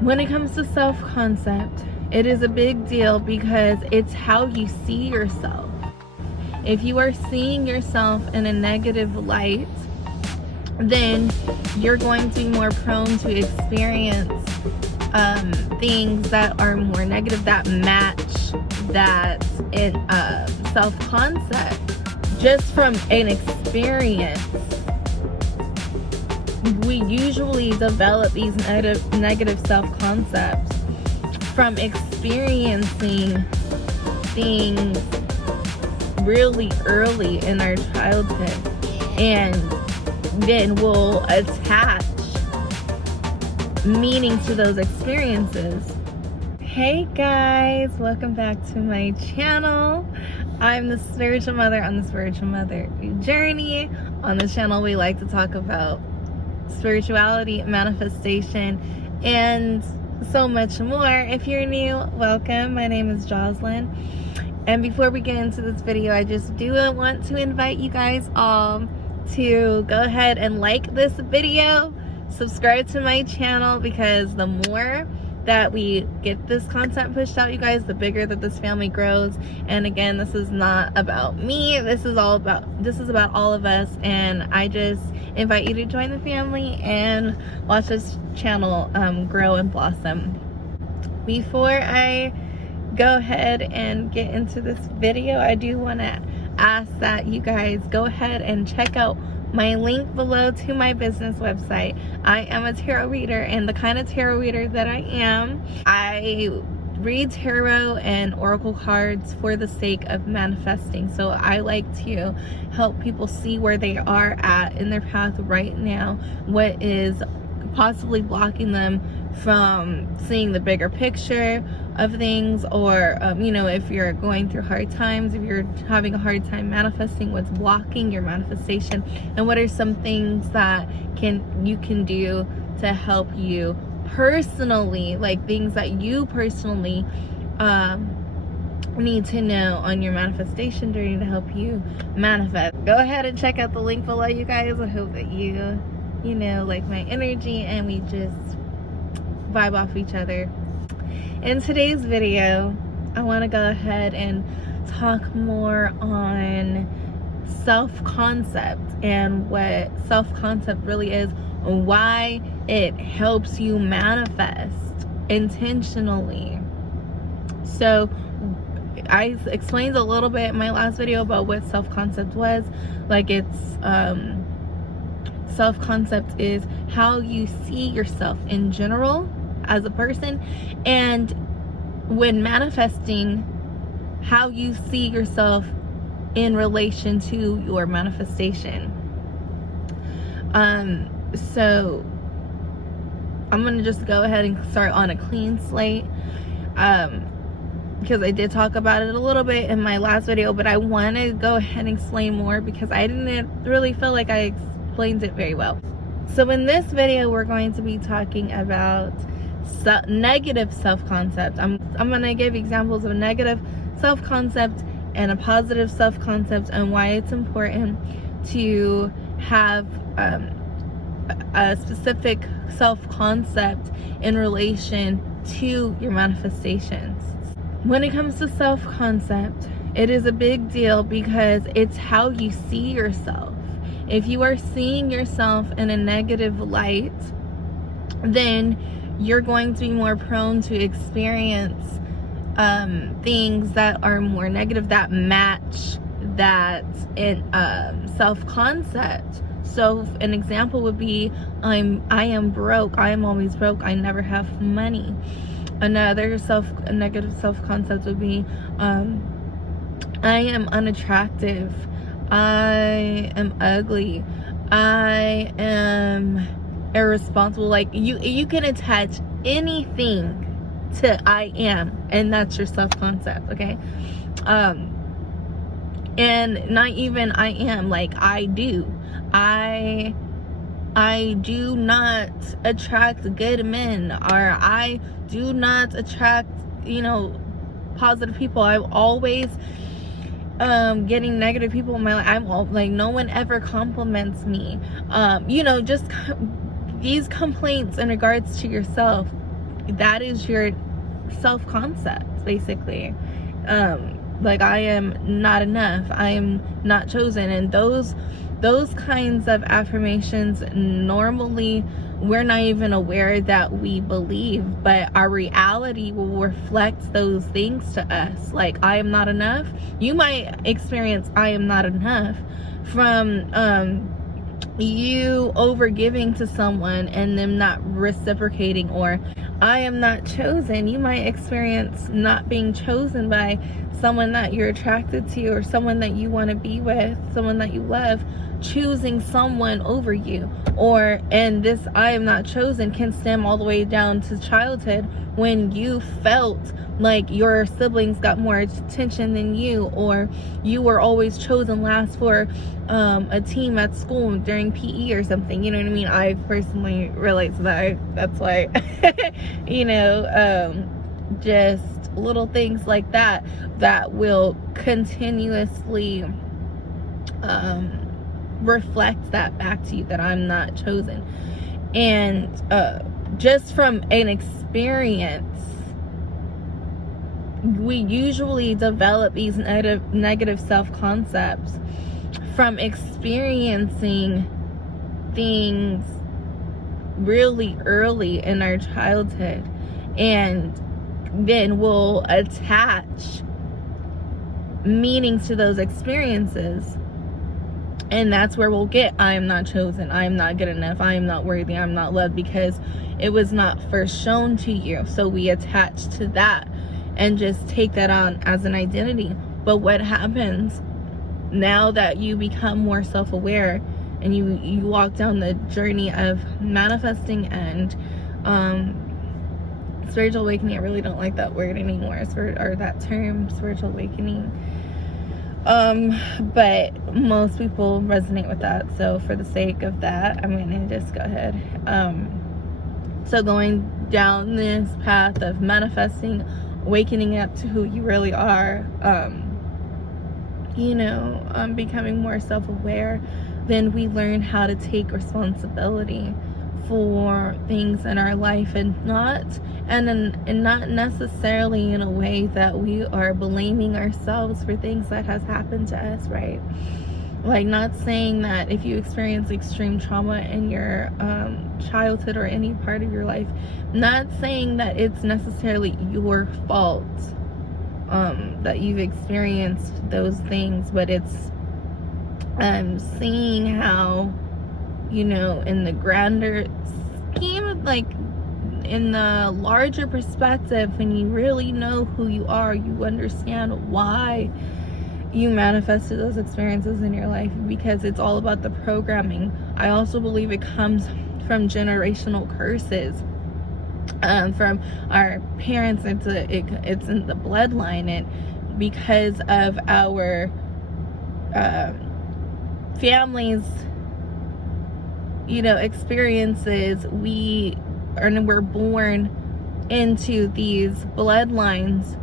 When it comes to self-concept, it is a big deal because it's how you see yourself. If you are seeing yourself in a negative light, then you're going to be more prone to experience things that are more negative, that match that in self-concept. Just from an experience, we usually develop these negative self-concepts from experiencing things really early in our childhood, and then we'll attach meaning to those experiences. Hey guys, welcome back to my channel. I'm the spiritual mother on the spiritual mother journey. On this channel we like to talk about spirituality, manifestation, and so much more. If you're new, welcome. My name is Jocelyn, and before we get into this video, I just do want to invite you guys all to go ahead and like this video, subscribe to my channel, because the more that we get this content pushed out, you guys, the bigger that this family grows. And again, this is not about me, this is about all of us, and I just invite you to join the family and watch this channel grow and blossom. Before I go ahead and get into this video, I do want to ask that you guys go ahead and check out my link below to my business website. I am a tarot reader, and the kind of tarot reader that I am, I read tarot and oracle cards for the sake of manifesting. So I like to help people see where they are at in their path right now, what is possibly blocking them from seeing the bigger picture of things, or you know, if you're going through hard times, if you're having a hard time manifesting, what's blocking your manifestation, and what are some things that you can do to help you personally, like things that you personally need to know on your manifestation journey to help you manifest. Go ahead and check out the link below, you guys. I hope that you know, like my energy, and we just vibe off each other. In today's video, I want to go ahead and talk more on self-concept and what self-concept really is, and why it helps you manifest intentionally. So I explained a little bit in my last video about what self-concept was. Like, it's self-concept is how you see yourself in general as a person, and when manifesting, how you see yourself in relation to your manifestation. So I'm gonna just go ahead and start on a clean slate, because I did talk about it a little bit in my last video, but I want to go ahead and explain more because I didn't really feel like I explained it very well. So in this video, we're going to be talking about negative self-concept. I'm gonna give examples of a negative self-concept and a positive self-concept, and why it's important to have a specific self-concept in relation to your manifestations. When it comes to self-concept, it is a big deal because it's how you see yourself. If you are seeing yourself in a negative light, then you're going to be more prone to experience things that are more negative, that match that in self-concept. So an example would be, I am broke, I am always broke, I never have money. Another negative self-concept would be, I am unattractive, I am ugly, I am irresponsible. Like, you can attach anything to I am, and that's your self-concept, okay? And not even I am, like I do. I do not attract good men, or I do not attract, you know, positive people. I'm always getting negative people in my life. I'm all, like, no one ever compliments me. You know, just these complaints in regards to yourself that is your self-concept, basically. Like, I am not enough, I am not chosen. And those kinds of affirmations, normally we're not even aware that we believe, but our reality will reflect those things to us. Like, I am not enough. You might experience I am not enough from you over giving to someone and them not reciprocating. Or I am not chosen. You might experience not being chosen by someone that you're attracted to, or someone that you want to be with, someone that you love, choosing someone over you. And this I am not chosen can stem all the way down to childhood, when you felt like your siblings got more attention than you, or you were always chosen last for a team at school during PE or something. You know what I mean? I personally relate to that. That's why just little things like that will continuously reflect that back to you, that I'm not chosen. And just from an experience, we usually develop these negative self-concepts from experiencing things really early in our childhood, and then we'll attach meanings to those experiences. And that's where we'll get I am not chosen, I am not good enough, I am not worthy, I'm not loved, because it was not first shown to you. So we attach to that and just take that on as an identity. But what happens now that you become more self-aware and you walk down the journey of manifesting and spiritual awakening? I really don't like that word anymore, or that term, spiritual awakening. But most people resonate with that. So for the sake of that, I'm going to just go ahead. So going down this path of manifesting, waking up to who you really are, becoming more self-aware, then we learn how to take responsibility for things in our life, and not necessarily in a way that we are blaming ourselves for things that has happened to us, right? Like, not saying that if you experience extreme trauma in your childhood or any part of your life, not saying that it's necessarily your fault that you've experienced those things, but it's seeing how, in the grander scheme, like in the larger perspective, when you really know who you are, you understand why you manifested those experiences in your life, because it's all about the programming. I also believe it comes from generational curses, from our parents. It's in the bloodline, and because of our families, experiences, we're born into these bloodlines.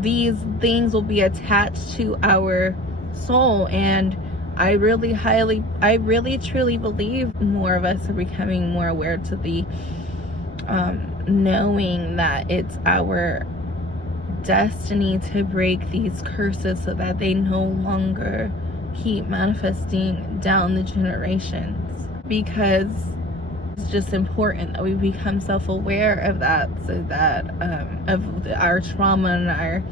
These things will be attached to our soul, and I really truly believe more of us are becoming more aware to the knowing that it's our destiny to break these curses so that they no longer keep manifesting down the generations, because it's just important that we become self-aware of that, so that of our trauma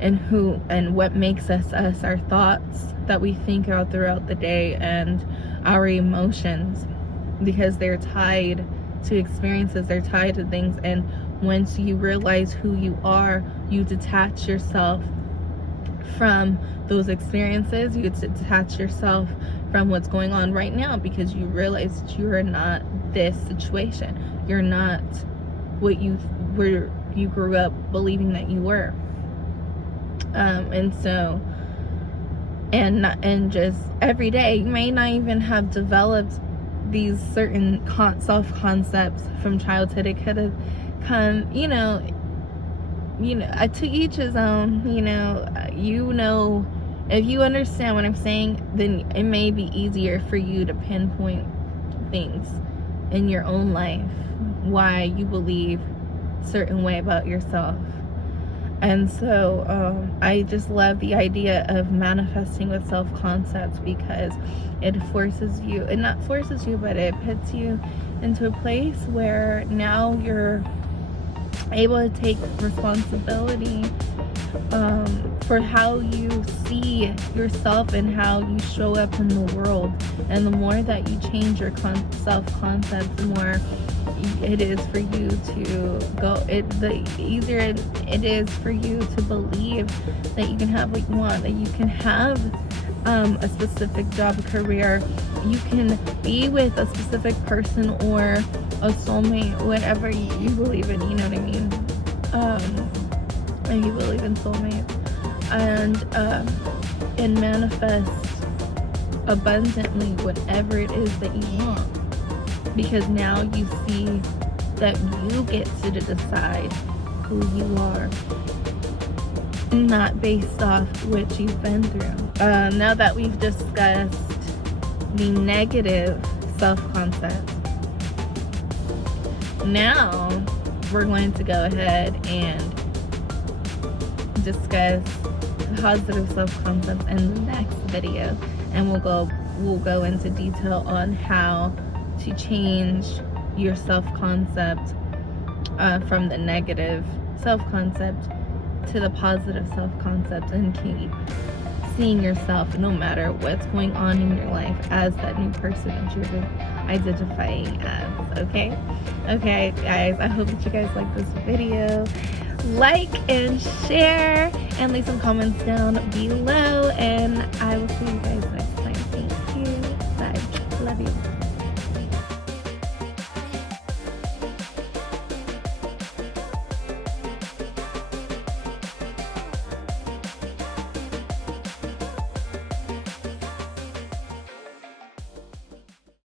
and what makes us, our thoughts that we think about throughout the day, and our emotions, because they're tied to experiences, they're tied to things. And once you realize who you are, you detach yourself from those experiences, you detach yourself from what's going on right now, because you realize that you are not this situation. You're not what you grew up believing that you were. And just every day, you may not even have developed these certain self-concepts from childhood. It could have come, to each his own. If you understand what I'm saying, then it may be easier for you to pinpoint things in your own life, why you believe certain way about yourself. And so I just love the idea of manifesting with self-concepts, because it forces you, it not forces you, but it puts you into a place where now you're able to take responsibility for how you see yourself and how you show up in the world. And the more that you change your self-concept, the more it is for you to go, the easier it is for you to believe that you can have what you want, that you can have a specific job, career, you can be with a specific person or a soulmate, whatever you believe in, you know what I mean? And you believe in soulmates, and manifest abundantly whatever it is that you want, because now you see that you get to decide who you are, not based off what you've been through. Now that we've discussed the negative self-concept, now we're going to go ahead and discuss positive self-concept in the next video, and we'll go into detail on how to change your self-concept from the negative self-concept to the positive self-concept, and keep seeing yourself, no matter what's going on in your life, as that new person that you're identifying as. Okay guys, I hope that you guys like this video. Like and share and leave some comments down below, and I will see you guys